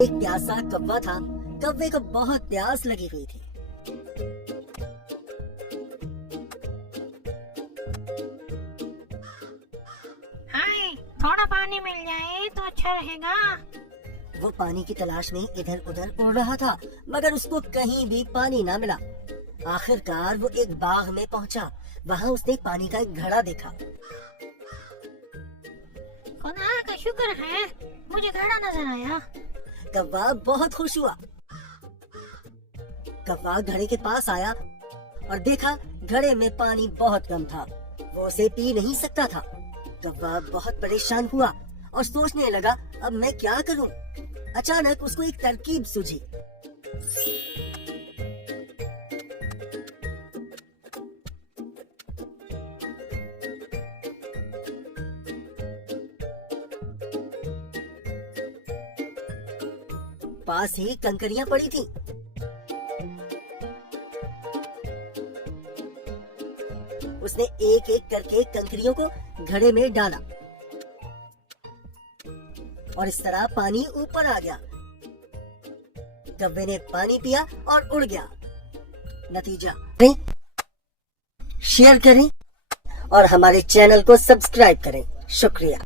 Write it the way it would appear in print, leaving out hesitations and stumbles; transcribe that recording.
एक प्यासा कौवा था। कौवे को बहुत प्यास लगी हुई थी। हाय, थोड़ा पानी मिल जाए तो अच्छा रहेगा। वो पानी की तलाश में इधर उधर उड़ रहा था, मगर उसको कहीं भी पानी ना मिला। आखिरकार वो एक बाग में पहुंचा। वहां उसने पानी का एक घड़ा देखा। खुदा का शुक्र है, मुझे घड़ा नजर आया। कौवा बहुत खुश हुआ। कौवा घड़े के पास आया और देखा घड़े में पानी बहुत कम था। वो उसे पी नहीं सकता था। कौवा बहुत परेशान हुआ और सोचने लगा, अब मैं क्या करूं? अचानक उसको एक तरकीब सूझी। पास ही कंकरियां पड़ी थीं। उसने एक एक करके कंकरियों को घड़े में डाला और इस तरह पानी ऊपर आ गया। कौवे ने पानी पिया और उड़ गया। नतीजा शेयर करें और हमारे चैनल को सब्सक्राइब करें। शुक्रिया।